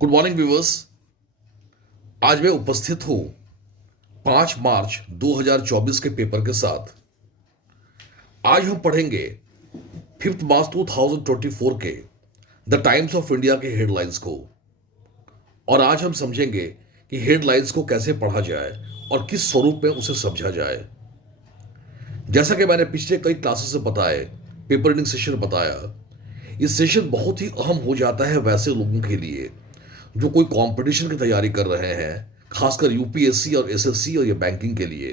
Good morning viewers. आज मैं उपस्थित हूं 5 मार्च 2024 के पेपर के साथ। आज हम पढ़ेंगे 5 मार्च 2024 के द टाइम्स ऑफ इंडिया के हेडलाइंस को, और आज हम समझेंगे कि हेडलाइंस को कैसे पढ़ा जाए और किस स्वरूप में उसे समझा जाए। जैसा कि मैंने पिछले कई क्लासेस से बताए, पेपर रीडिंग सेशन बताया, ये सेशन बहुत ही अहम हो जाता है वैसे लोगों के लिए जो कोई कंपटीशन की तैयारी कर रहे हैं, खासकर यूपीएससी और एसएससी और या बैंकिंग के लिए,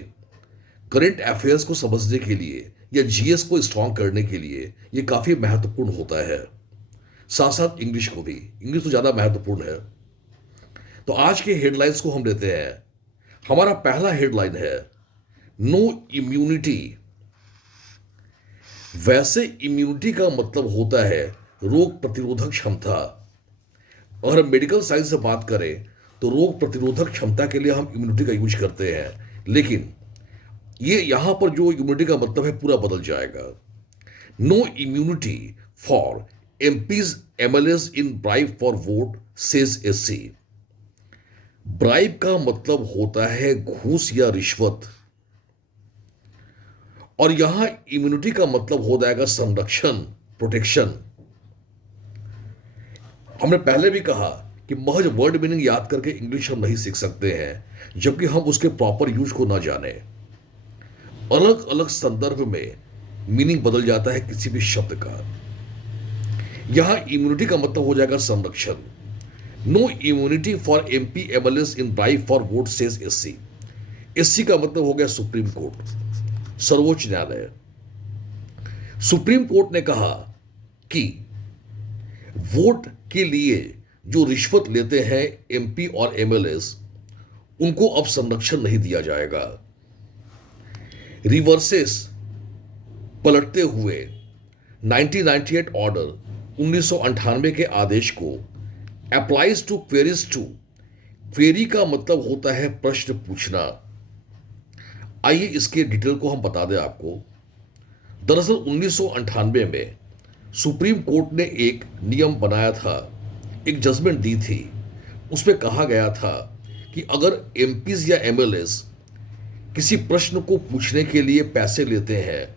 करंट अफेयर्स को समझने के लिए या जीएस को स्ट्रांग करने के लिए ये काफी महत्वपूर्ण होता है। साथ साथ इंग्लिश को भी, इंग्लिश तो ज्यादा महत्वपूर्ण है। तो आज के हेडलाइंस को हम लेते हैं। हमारा पहला हेडलाइन है नो इम्यूनिटी। वैसे इम्यूनिटी का मतलब होता है रोग प्रतिरोधक क्षमता। अगर हम मेडिकल साइंस से बात करें तो रोग प्रतिरोधक क्षमता के लिए हम इम्यूनिटी का यूज करते हैं, लेकिन ये यहां पर जो इम्यूनिटी का मतलब है पूरा बदल जाएगा। No immunity for MPs MLAs in bribe for vote says SC. Bribe का मतलब होता है घूस या रिश्वत, और यहां इम्यूनिटी का मतलब हो जाएगा संरक्षण, प्रोटेक्शन। हमने पहले भी कहा कि महज वर्ड मीनिंग याद करके इंग्लिश हम नहीं सीख सकते हैं जबकि हम उसके प्रॉपर यूज को ना जाने। अलग अलग संदर्भ में मीनिंग बदल जाता है किसी भी शब्द का। यहां इम्यूनिटी का मतलब हो जाएगा संरक्षण। No immunity for MP MLAs in bribe for vote says SC. SC का मतलब हो गया सुप्रीम कोर्ट, सर्वोच्च न्यायालय। सुप्रीम कोर्ट ने कहा कि वोट के लिए जो रिश्वत लेते हैं एमपी और एमएलएस, उनको अब संरक्षण नहीं दिया जाएगा। रिवर्सेस पलटते हुए 1998 ऑर्डर 1998 के आदेश को applies to queries to. Query का मतलब होता है प्रश्न पूछना। आइए इसके डिटेल को हम बता दें आपको। दरअसल 1998 में सुप्रीम कोर्ट ने एक नियम बनाया था, एक जजमेंट दी थी। उसमें कहा गया था कि अगर एमपीज या एमएलएस किसी प्रश्न को पूछने के लिए पैसे लेते हैं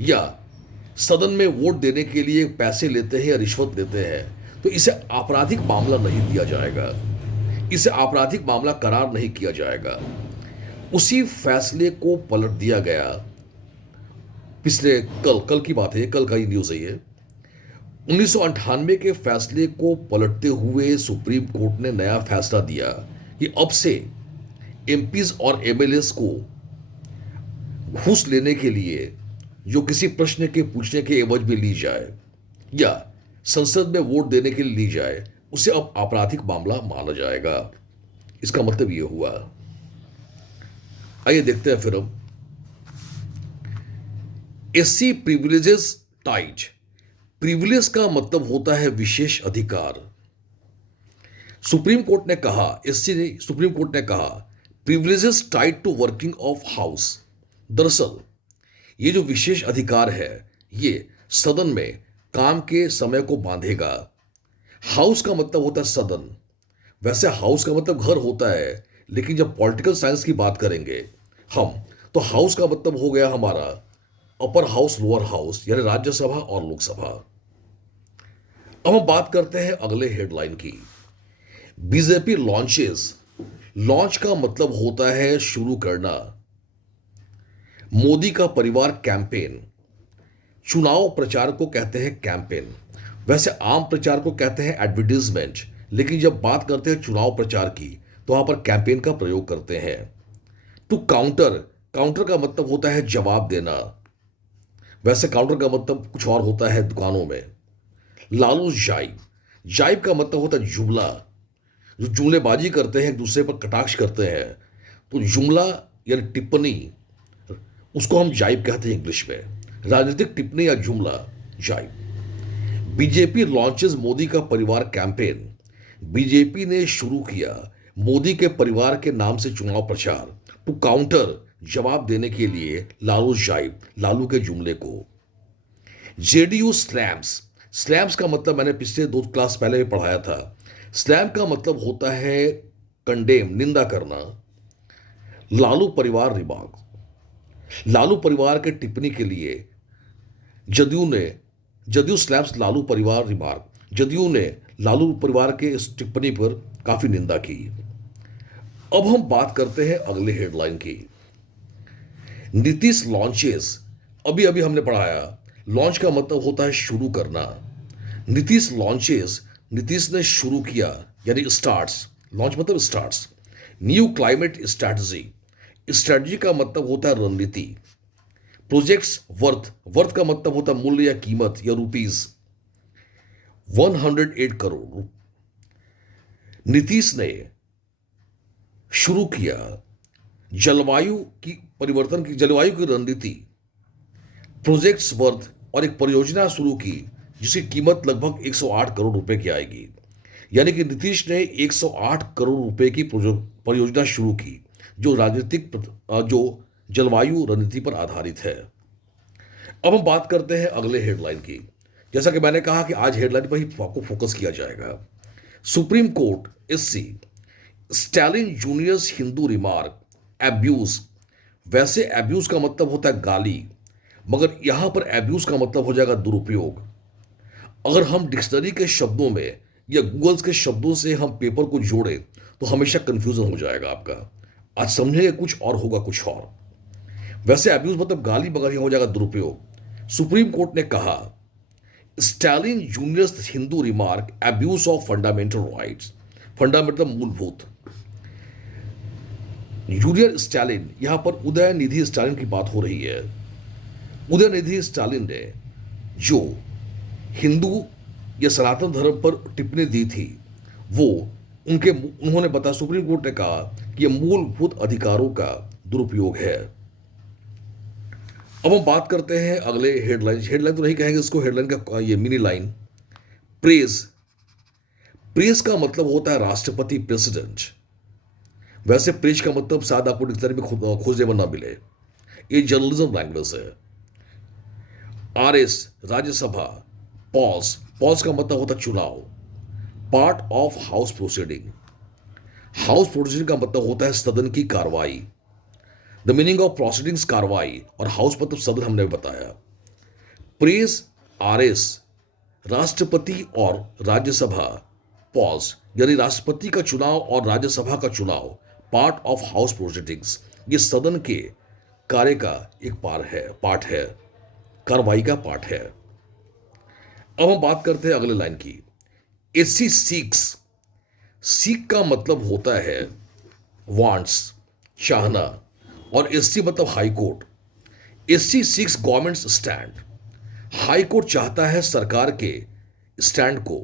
या सदन में वोट देने के लिए पैसे लेते हैं या रिश्वत लेते हैं, तो इसे आपराधिक मामला नहीं दिया जाएगा, इसे आपराधिक मामला करार नहीं किया जाएगा। उसी फैसले को पलट दिया गया। पिछले कल की बात है, कल का ही न्यूज़ है ये। 1998 के फैसले को पलटते हुए सुप्रीम कोर्ट ने नया फैसला दिया कि अब से एमपीज और एमएलएस को घूस लेने के लिए जो किसी प्रश्न के पूछने के एवज में ली जाए या संसद में वोट देने के लिए ली जाए, उसे अब आपराधिक मामला माना जाएगा। इसका मतलब यह हुआ। आइए देखते हैं फिर हम। SC privileges Tide. प्रिविलेज का मतलब होता है विशेष अधिकार। सुप्रीम कोर्ट ने कहा, सुप्रीम कोर्ट ने कहा privileges tied to working of house. दरअसल ये जो विशेष अधिकार है ये सदन में काम के समय को बांधेगा। हाउस का मतलब होता है सदन। वैसे हाउस का मतलब घर होता है, लेकिन जब पॉलिटिकल साइंस की बात करेंगे हम, तो हाउस का मतलब हो गया हमारा अपर हाउस, लोअर हाउस, यानी राज्यसभा और लोकसभा। अब हम बात करते हैं अगले हेडलाइन की। BJP launches. लॉन्च का मतलब होता है शुरू करना। मोदी का परिवार कैंपेन। चुनाव प्रचार को कहते हैं कैंपेन। वैसे आम प्रचार को कहते हैं एडवर्टीजमेंट, लेकिन जब बात करते हैं चुनाव प्रचार की तो वहां पर कैंपेन का प्रयोग करते हैं। To counter. काउंटर का मतलब होता है जवाब देना। वैसे काउंटर का मतलब कुछ और होता है दुकानों में। लालू जाइब। जाइब का मतलब होता है जुमला। जो जुमलेबाजी करते हैं, एक दूसरे पर कटाक्ष करते हैं, तो जुमला यानी टिप्पणी, उसको हम जाइब कहते हैं इंग्लिश में। राजनीतिक टिप्पणी या जुमला, जाइब। बीजेपी लॉन्चेस मोदी का परिवार कैंपेन। बीजेपी ने शुरू किया मोदी के परिवार के नाम से चुनाव प्रचार। टू काउंटर, जवाब देने के लिए लालू जाइब, लालू के जुमले को। JDU slams. स्लैम्स का मतलब मैंने पिछले 2 क्लास पहले भी पढ़ाया था। स्लैम का मतलब होता है कंडेम, निंदा करना। लालू परिवार रिमार्क, लालू परिवार के टिप्पणी के लिए जदयू ने, जदयू स्लैम्स लालू परिवार रिमार्क, जदयू ने लालू परिवार के इस टिप्पणी पर काफी निंदा की। अब हम बात करते हैं अगले हेडलाइन की। नीतीश लॉन्चेस, अभी अभी हमने पढ़ाया, लॉन्च का मतलब होता है शुरू करना। नीतीश लॉन्चेस, नीतीश ने शुरू किया, यानी स्टार्ट्स, लॉन्च मतलब starts. New climate strategy, strategy का मतलब होता है रणनीति। प्रोजेक्ट्स वर्थ, वर्थ का मतलब होता है मूल्य या कीमत या रुपीज, 108 करोड़। नीतीश ने शुरू किया जलवायु की परिवर्तन की, जलवायु की रणनीति, प्रोजेक्ट्स वर्थ, और एक परियोजना शुरू की जिसकी कीमत लगभग 108 करोड़ रुपए की आएगी। यानी कि नीतीश ने 108 करोड़ रुपए की परियोजना शुरू की जो जो जलवायु रणनीति पर आधारित है। अब हम बात करते हैं अगले हेडलाइन की। जैसा कि मैंने कहा कि आज हेडलाइन पर ही आपको फोकस किया जाएगा। Supreme court SC Stalin juniors Hindu remark abuse. वैसे एब्यूज का मतलब होता है गाली, मगर यहां पर एब्यूज का मतलब हो जाएगा दुरुपयोग। अगर हम डिक्शनरी के शब्दों में या गूगल्स के शब्दों से हम पेपर को जोड़े तो हमेशा कंफ्यूजन हो जाएगा आपका। आज समझेंगे कुछ और होगा कुछ और। वैसे एब्यूज मतलब गाली, मगर यह हो जाएगा दुरुपयोग। सुप्रीम कोर्ट ने कहा Stalin juniors Hindu remark abuse of fundamental rights, fundamental मूलभूत। जूनियर स्टालिन, यहां पर उदयनिधि स्टालिन की बात हो रही है। उदयनिधि स्टालिन ने जो हिंदू या सनातन धर्म पर टिप्पणी दी थी वो उन्होंने बताया, सुप्रीम कोर्ट ने कहा कि यह मूलभूत अधिकारों का दुरुपयोग है। अब हम बात करते हैं अगले हेडलाइन, हेडलाइन तो नहीं कहेंगे इसको, हेडलाइन का ये मिनी लाइन। प्रेज, प्रेज का मतलब होता है राष्ट्रपति, प्रेसिडेंट। वैसे प्रेज का मतलब शायद आपको डिक्शनरी में खोजने में ना मिले, ये जर्नलिज्म लैंग्वेज है। आरएस राज्यसभा, पॉज, पॉज का मतलब होता है चुनाव, part of house proceeding. House proceeding का मतलब होता है सदन की कार्रवाई। द मीनिंग ऑफ प्रोसीडिंग्स कार्रवाई, और हाउस मतलब सदन हमने बताया। प्रेज आरएस, राष्ट्रपति और राज्यसभा, पॉज यानी राष्ट्रपति का चुनाव और राज्यसभा का चुनाव, पार्ट ऑफ हाउस प्रोसीडिंग्स, ये सदन के कार्य का एक पार्ट है, कार्रवाई का पार्ट है। अब हम बात करते हैं अगले लाइन की। एससी सीक्स, सीक का मतलब होता है वांट्स, चाहना, और एससी मतलब High Court. SC seeks government stand, High Court चाहता है सरकार के स्टैंड को,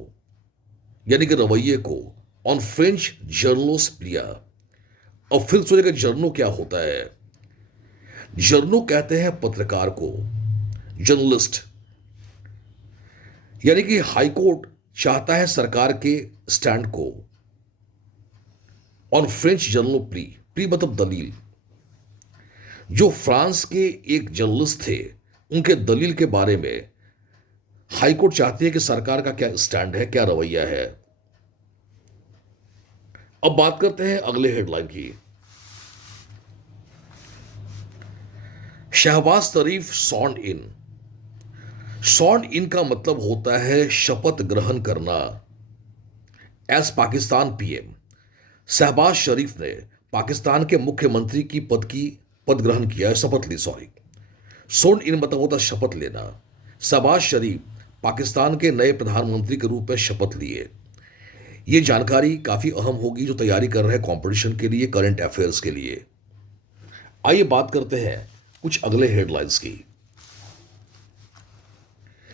यानी कि रवैये को, ऑन फ्रेंच जर्नलोस्पिया। अब फिर सोचेगा जर्नो क्या होता है। जर्नो कहते हैं पत्रकार को, जर्नलिस्ट। यानी कि हाई कोर्ट चाहता है सरकार के स्टैंड को, ऑन फ्रेंच जर्नलो प्री, प्री मतलब दलील। जो फ्रांस के एक जर्नलिस्ट थे उनके दलील के बारे में हाई कोर्ट चाहती है कि सरकार का क्या स्टैंड है, क्या रवैया है। अब बात करते हैं अगले हेडलाइन की। शहबाज शरीफ सॉर्न इन, सॉर्न इन का मतलब होता है शपथ ग्रहण करना। एज पाकिस्तान पीएम, शहबाज शरीफ ने पाकिस्तान के मुख्यमंत्री की पद ग्रहण किया, शपथ ली, सॉरी। सॉर्न इन मतलब होता है शपथ लेना। शहबाज शरीफ पाकिस्तान के नए प्रधानमंत्री के रूप में शपथ लिए। ये जानकारी काफी अहम होगी जो तैयारी कर रहे हैं कंपटीशन के लिए, करंट अफेयर्स के लिए। आइए बात करते हैं कुछ अगले हेडलाइंस की।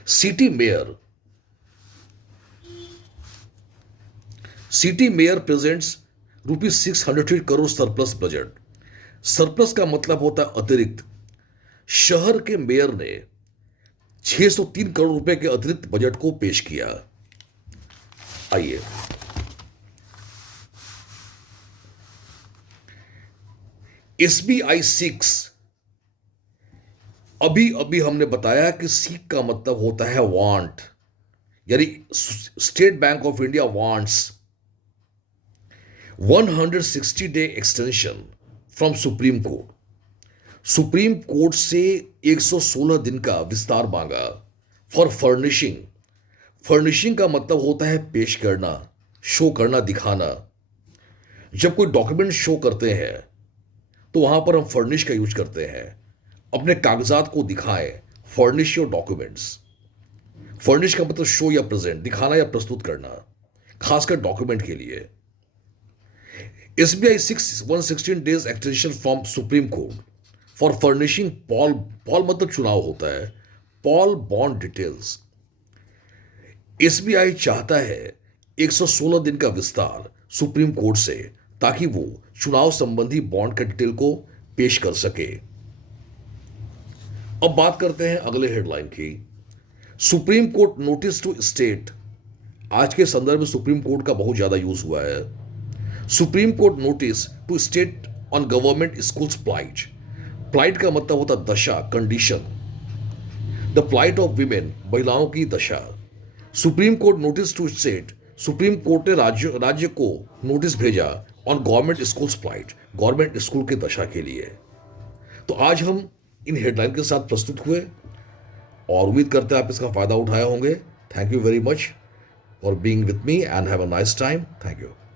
City mayor, city mayor presents ₹600 crore surplus budget. Surplus का मतलब होता है अतिरिक्त। शहर के मेयर ने 603 करोड़ रुपए के अतिरिक्त बजट को पेश किया। आइए SBI 6, अभी अभी हमने बताया कि सीक का मतलब होता है वांट, यानी state bank of India wants 160 day extension from supreme court. Supreme court से 116 दिन का विस्तार मांगा फॉर फर्निशिंग। फर्निशिंग का मतलब होता है पेश करना, शो करना, दिखाना। जब कोई डॉक्यूमेंट शो करते हैं तो वहां पर हम फर्निश का यूज करते हैं। अपने कागजात को दिखाएं, फर्निश योर डॉक्यूमेंट्स। फर्निश का मतलब शो या प्रेजेंट, दिखाना या प्रस्तुत करना, खासकर डॉक्यूमेंट के लिए। SBI 116 days extension from supreme court for furnishing Paul. Paul मतलब चुनाव होता है, पॉल बॉन्ड डिटेल्स। SBI चाहता है 116 दिन का विस्तार सुप्रीम कोर्ट से, ताकि वो चुनाव संबंधी बॉन्ड का डिटेल को पेश कर सके। अब बात करते हैं अगले हेडलाइन की। Supreme Court notice to state. आज के संदर्भ में सुप्रीम कोर्ट का बहुत ज्यादा यूज हुआ है। Supreme Court notice to state on government schools plight. Plight का मतलब होता दशा, condition. The plight of women, महिलाओं की दशा। Supreme Court notice to state. Supreme Court ने राज्य को नोटिस भेजा on government schools plight, government school की दशा के लिए। तो आज हम इन हेडलाइन के साथ प्रस्तुत हुए और उम्मीद करते हैं आप इसका फायदा उठाए होंगे। Thank you very much for being with me and have a nice time. Thank you.